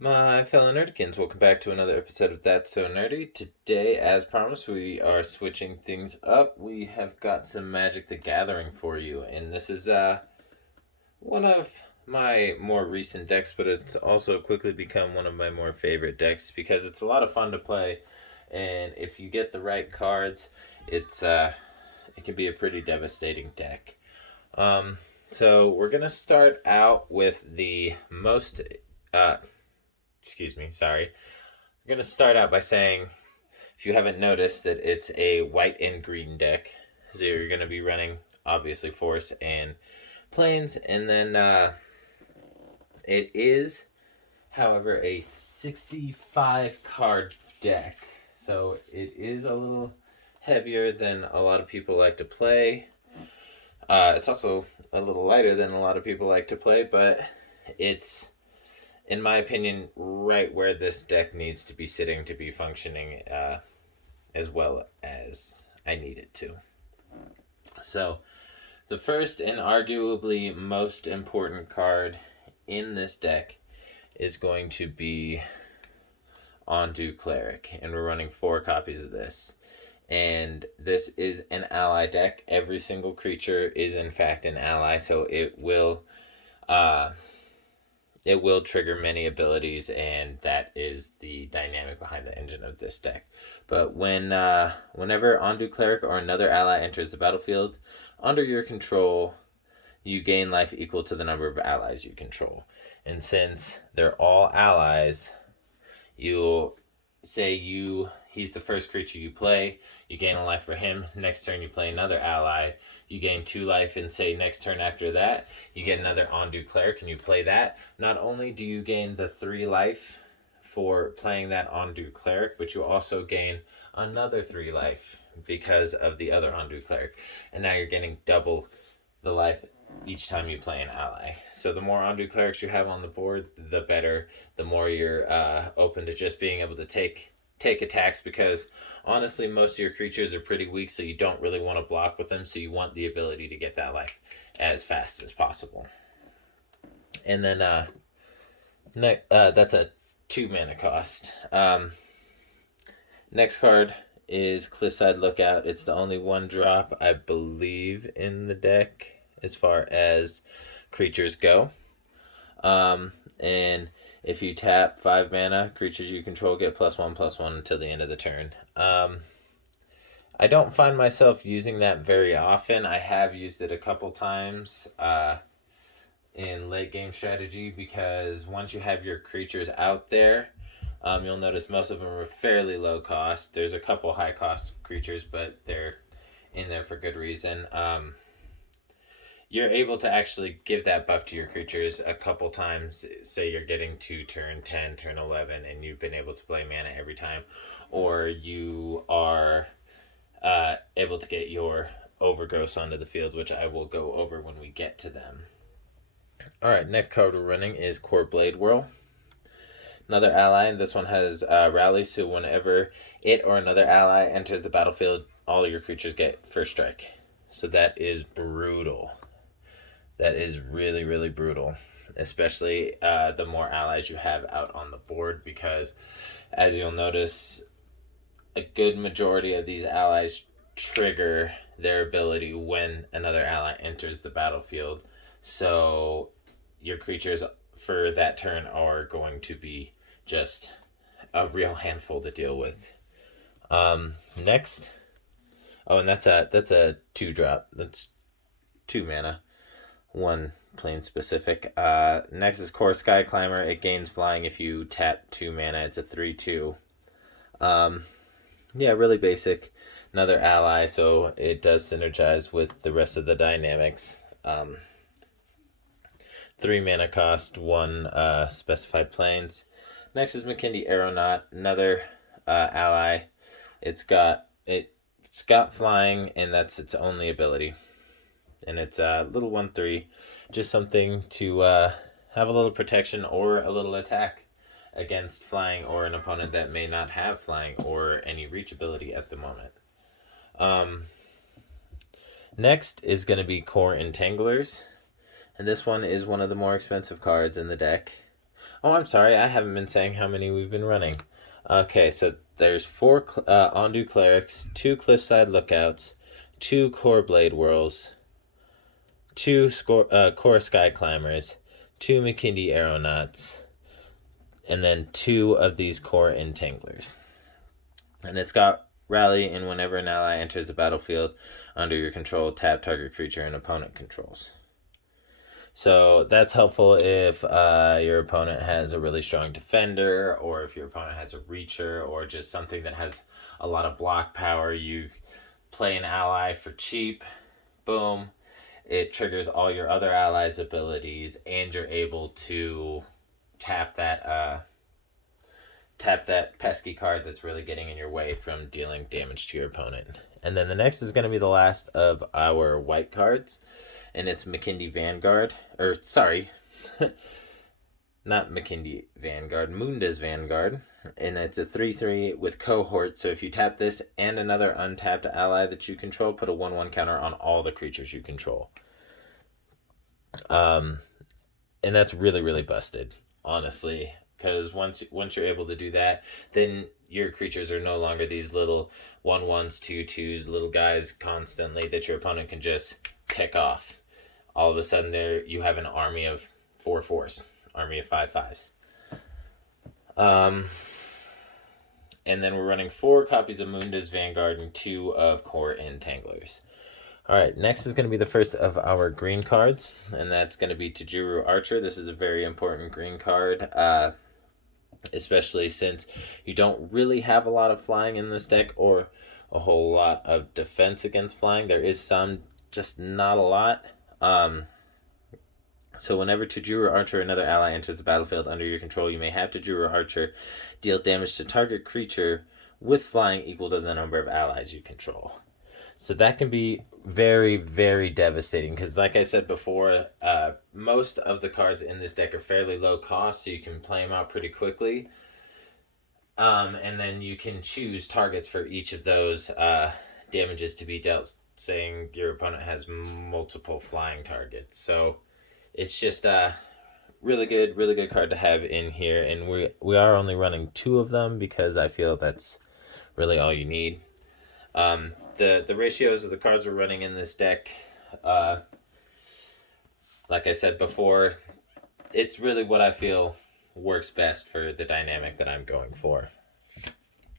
My fellow nerdkins, welcome back to another episode of That's So Nerdy. Today, as promised, we are switching things up. We have got some Magic the Gathering for you, and this is one of my more recent decks, but it's also quickly become one of my more favorite decks because it's a lot of fun to play, and if you get the right cards, it can be a pretty devastating deck. So we're gonna start out with the most excuse me, sorry. I'm going to start out by saying, if you haven't noticed, that it's a white and green deck. So you're going to be running, obviously, Force and Plains. And then it is, however, a 65 card deck. So it is a little heavier than a lot of people like to play. It's also a little lighter than a lot of people like to play, but it's, in my opinion, right where this deck needs to be sitting to be functioning as well as I need it to. So, the first and arguably most important card in this deck is going to be Ondu Cleric, and we're running 4 copies of this. And this is an ally deck. Every single creature is in fact an ally, so it will trigger many abilities, and that is the dynamic behind the engine of this deck. But whenever Ondu Cleric or another ally enters the battlefield under your control, you gain life equal to the number of allies you control. And since they're all allies, you'll say he's the first creature you play, you gain a life for him. Next turn you play another ally, you gain 2 life, and say next turn after that you get another Ondu Cleric and you play that. Not only do you gain the 3 life for playing that Ondu Cleric, but you also gain another 3 life because of the other Ondu Cleric, and now you're getting double the life each time you play an ally. So the more Ondu Clerics you have on the board, the better. The more you're open to just being able to take attacks, because honestly most of your creatures are pretty weak, so you don't really want to block with them, so you want the ability to get that life as fast as possible. And then that's a 2 mana cost. Next card is Cliffside Lookout. It's the only 1 drop, I believe, in the deck as far as creatures go. And if you tap 5 mana, creatures you control get +1/+1 until the end of the turn. I don't find myself using that very often. I have used it a couple times in late game strategy, because once you have your creatures out there, you'll notice most of them are fairly low cost. There's a couple high cost creatures, but they're in there for good reason. You're able to actually give that buff to your creatures a couple times. Say you're getting to turn 10, turn 11, and you've been able to play mana every time. Or you are able to get your Overgrowth onto the field, which I will go over when we get to them. Alright, next card we're running is Core Blade Whirl. Another ally, and this one has Rally, so whenever it or another ally enters the battlefield, all your creatures get first strike. So that is brutal. That is really, really brutal, especially the more allies you have out on the board, because as you'll notice, a good majority of these allies trigger their ability when another ally enters the battlefield. So your creatures for that turn are going to be just a real handful to deal with. Next. Oh, and that's a 2 drop. That's 2 mana. 1 plane specific. Next is Core Sky Climber. It gains flying if you tap 2 mana. It's a 3/2. Yeah, really basic. Another ally, so it does synergize with the rest of the dynamics. 3 mana cost, 1 specified planes. Next is Mckinney Aeronaut, another ally. It's got flying, and that's its only ability. And it's a little 1/3, just something to have a little protection or a little attack against flying or an opponent that may not have flying or any reach ability at the moment. Next is going to be Core Entanglers, and this one is one of the more expensive cards in the deck. Oh, I'm sorry, I haven't been saying how many we've been running. Okay, so there's 4 Ondu Clerics, 2 Cliffside Lookouts, 2 Core Blade Whirls, 2 Core Sky Climbers, 2 Mckindy Aeronauts, and then 2 of these Core Entanglers. And it's got Rally, and whenever an ally enters the battlefield under your control, tap target creature and opponent controls. So that's helpful if your opponent has a really strong defender, or if your opponent has a reacher, or just something that has a lot of block power. You play an ally for cheap, boom, it triggers all your other allies' abilities, and you're able to tap that pesky card that's really getting in your way from dealing damage to your opponent. And then the next is going to be the last of our white cards, and it's Mckindy Vanguard, or sorry, not Mckindy Vanguard, Mundus Vanguard, and it's a 3/3 with cohort. So if you tap this and another untapped ally that you control, put a 1/1 counter on all the creatures you control. And that's really, really busted, honestly, because once you're able to do that, then your creatures are no longer these little 1/1s, 2/2s, little guys constantly that your opponent can just pick off. All of a sudden, there you have an army of 4/4s, army of 5/5s. And then we're running 4 copies of Mundus Vanguard and 2 of Core Entanglers. Alright, next is going to be the first of our green cards, and that's going to be Tejuru Archer. This is a very important green card, especially since you don't really have a lot of flying in this deck, or a whole lot of defense against flying. There is some, just not a lot. So whenever Jujuru Archer or another ally enters the battlefield under your control, you may have Jujuru Archer deal damage to target creature with flying equal to the number of allies you control. So that can be very, very devastating, because like I said before, most of the cards in this deck are fairly low cost, so you can play them out pretty quickly. And then you can choose targets for each of those damages to be dealt, saying your opponent has multiple flying targets. So it's just a really good card to have in here, and we are only running 2 of them because I feel that's really all you need. The ratios of the cards we're running in this deck, like I said before, it's really what I feel works best for the dynamic that I'm going for.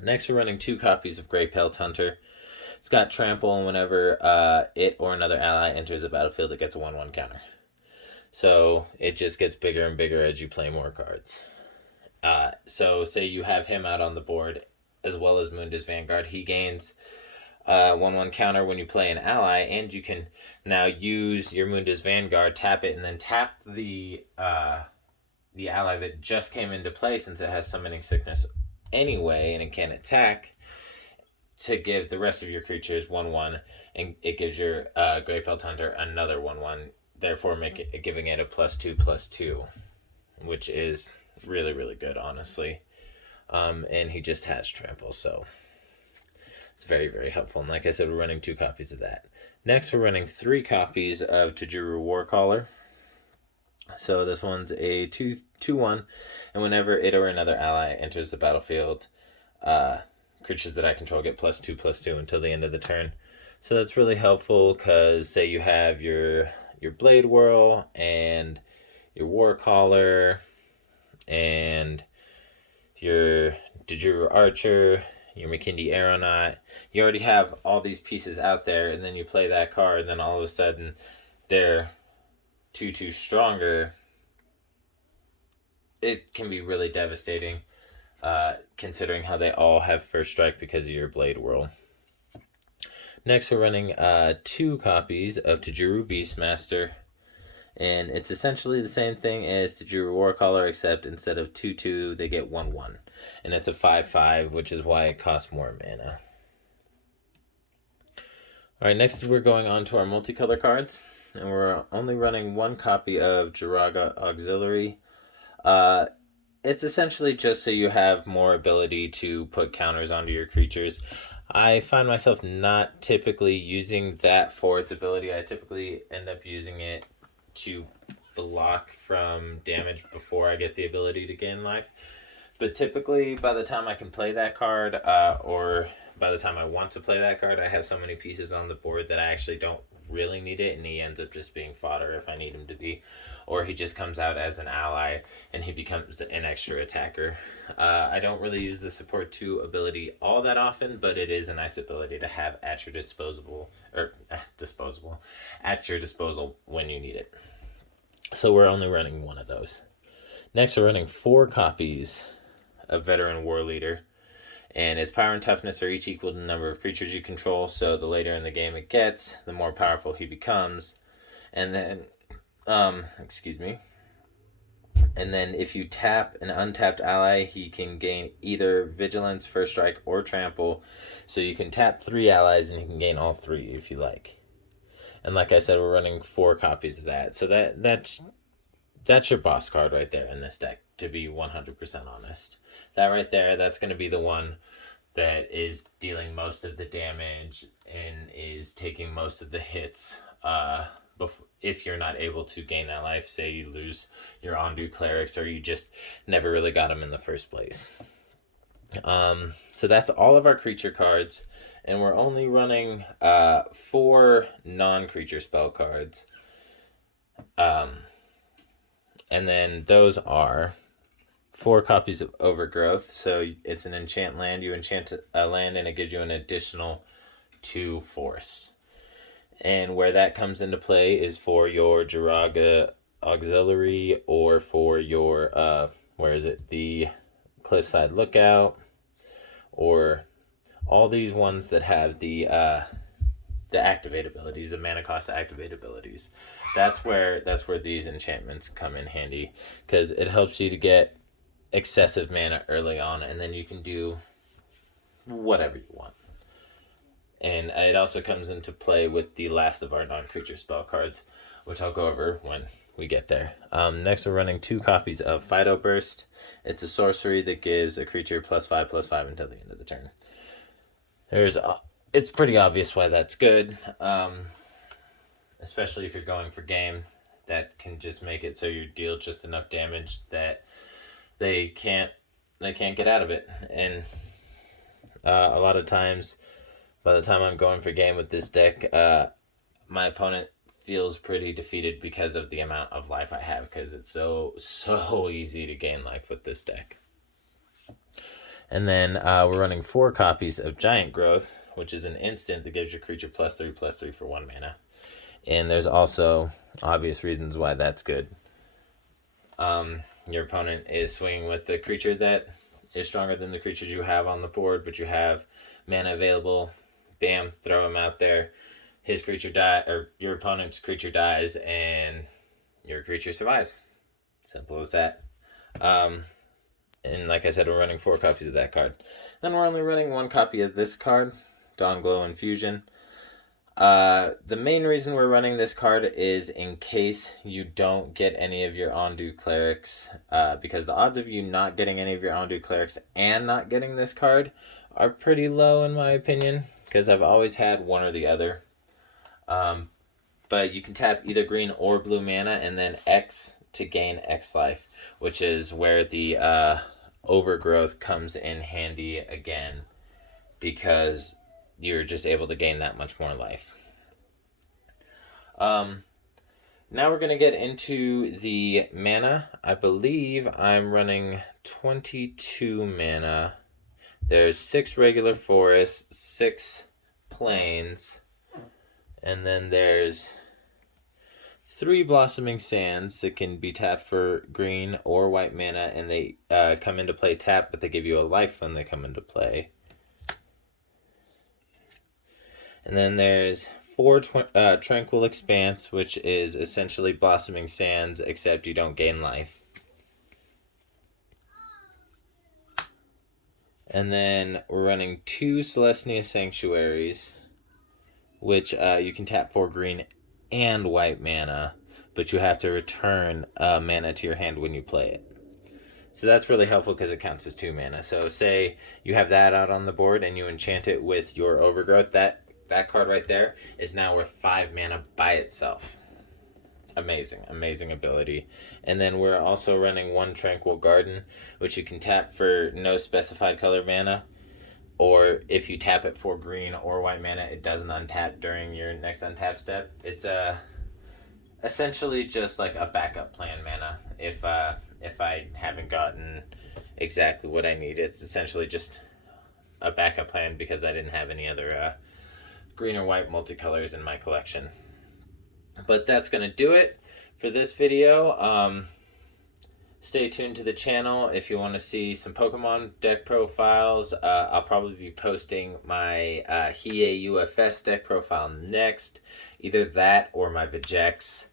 Next, we're running 2 copies of Grey Pelt Hunter. It's got Trample, and whenever it or another ally enters the battlefield, it gets a 1/1 counter. So it just gets bigger and bigger as you play more cards. So say you have him out on the board, as well as Mundus Vanguard. He gains 1/1 counter when you play an ally, and you can now use your Mundus Vanguard, tap it, and then tap the ally that just came into play, since it has Summoning Sickness anyway, and it can't attack, to give the rest of your creatures 1/1, and it gives your Grey Pelt Hunter another 1/1, therefore giving it a +2/+2, which is really, really good, honestly. And he just has Trample, so it's very, very helpful. And like I said, we're running 2 copies of that. Next, we're running 3 copies of Tejuru Warcaller. So this one's a 2/1, and whenever it or another ally enters the battlefield, creatures that I control get +2/+2 until the end of the turn. So that's really helpful, because say you have your Blade Whirl and your Warcaller and your Jujuru Archer, your Mckinney Aeronaut. You already have all these pieces out there, and then you play that card, and then all of a sudden they're 2/2 stronger. It can be really devastating, considering how they all have first strike because of your Blade Whirl. Next, we're running 2 copies of Tejuru Beastmaster, and it's essentially the same thing as Tejuru Warcaller, except instead of 2/2, they get 1/1, and it's a 5/5, which is why it costs more mana. Alright, next we're going on to our multicolor cards, and we're only running 1 copy of Jiraga Auxiliary. It's essentially just so you have more ability to put counters onto your creatures. I find myself not typically using that for its ability. I typically end up using it to block from damage before I get the ability to gain life. But typically, by the time I can play that card, or by the time I want to play that card, I have so many pieces on the board that I actually don't really need it, and he ends up just being fodder if I need him to be. Or he just comes out as an ally, and he becomes an extra attacker. I don't really use the Support 2 ability all that often, but it is a nice ability to have at your disposal when you need it. So we're only running one of those. Next, we're running 4 copies of Veteran War Leader, and his power and toughness are each equal to the number of creatures you control, so the later in the game it gets, the more powerful he becomes. And then, and then if you tap an untapped ally, he can gain either Vigilance, First Strike, or Trample, so you can tap 3 allies and he can gain all 3 if you like. And like I said, we're running 4 copies of that, so that's your boss card right there in this deck, to be 100% honest. That right there, that's going to be the one that is dealing most of the damage and is taking most of the hits if you're not able to gain that life. Say you lose your Ondu Clerics, or you just never really got them in the first place. So that's all of our creature cards, and we're only running 4 non-creature spell cards. And then those are 4 copies of Overgrowth. So it's an enchant land. You enchant a land and it gives you an additional 2 force. And where that comes into play is for your Jiraga Auxiliary, or for your, the Cliffside Lookout, or all these ones that have the activate abilities, the mana cost activate abilities. That's where these enchantments come in handy, because it helps you to get excessive mana early on, and then you can do whatever you want. And it also comes into play with the last of our non-creature spell cards, which I'll go over when we get there. Next, we're running 2 copies of Fido Burst. It's a sorcery that gives a creature +5/+5 until the end of the turn. It's pretty obvious why that's good, especially if you're going for game. That can just make it so you deal just enough damage that they can't get out of it. And a lot of times, by the time I'm going for game with this deck, my opponent feels pretty defeated because of the amount of life I have, because it's so easy to gain life with this deck. And then we're running 4 copies of Giant Growth, which is an instant that gives your creature +3/+3 for 1 mana. And there's also obvious reasons why that's good. Your opponent is swinging with the creature that is stronger than the creatures you have on the board, but you have mana available. Bam, throw him out there. His creature or your opponent's creature dies, and your creature survives. Simple as that. And like I said, we're running 4 copies of that card. Then we're only running 1 copy of this card, Dawnglow Infusion. The main reason we're running this card is in case you don't get any of your Ondu Clerics, because the odds of you not getting any of your Ondu Clerics and not getting this card are pretty low in my opinion, because I've always had one or the other. But you can tap either green or blue mana and then X to gain X life, which is where the Overgrowth comes in handy again, because you're just able to gain that much more life. Now we're going to get into the mana. I believe I'm running 22 mana. There's 6 regular forests, 6 plains, and then there's 3 Blossoming Sands that can be tapped for green or white mana, and they come into play tapped, but they give you a life when they come into play. And then there's 4 Tranquil Expanse, which is essentially Blossoming Sands, except you don't gain life. And then we're running 2 Celestia Sanctuaries, which you can tap for green and white mana, but you have to return mana to your hand when you play it. So that's really helpful because it counts as 2 mana. So say you have that out on the board and you enchant it with your Overgrowth, that card right there is now worth 5 mana by itself. amazing ability. And then we're also running one Tranquil Garden, which you can tap for no specified color mana, or if you tap it for green or white mana, it doesn't untap during your next untap step. It's essentially just like a backup plan mana. If I haven't gotten exactly what I need, it's essentially just a backup plan because I didn't have any other green or white multicolors in my collection. But that's going to do it for this video. Stay tuned to the channel if you want to see some Pokemon deck profiles. I'll probably be posting my Hiei UFS deck profile next. Either that or my Vijx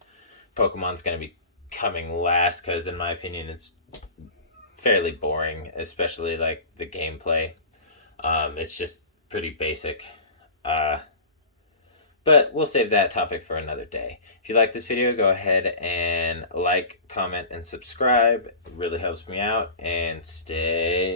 Pokemon's going to be coming last because in my opinion it's fairly boring, especially like the gameplay. It's just pretty basic. But we'll save that topic for another day. If you like this video, go ahead and like, comment, and subscribe. It really helps me out. And stay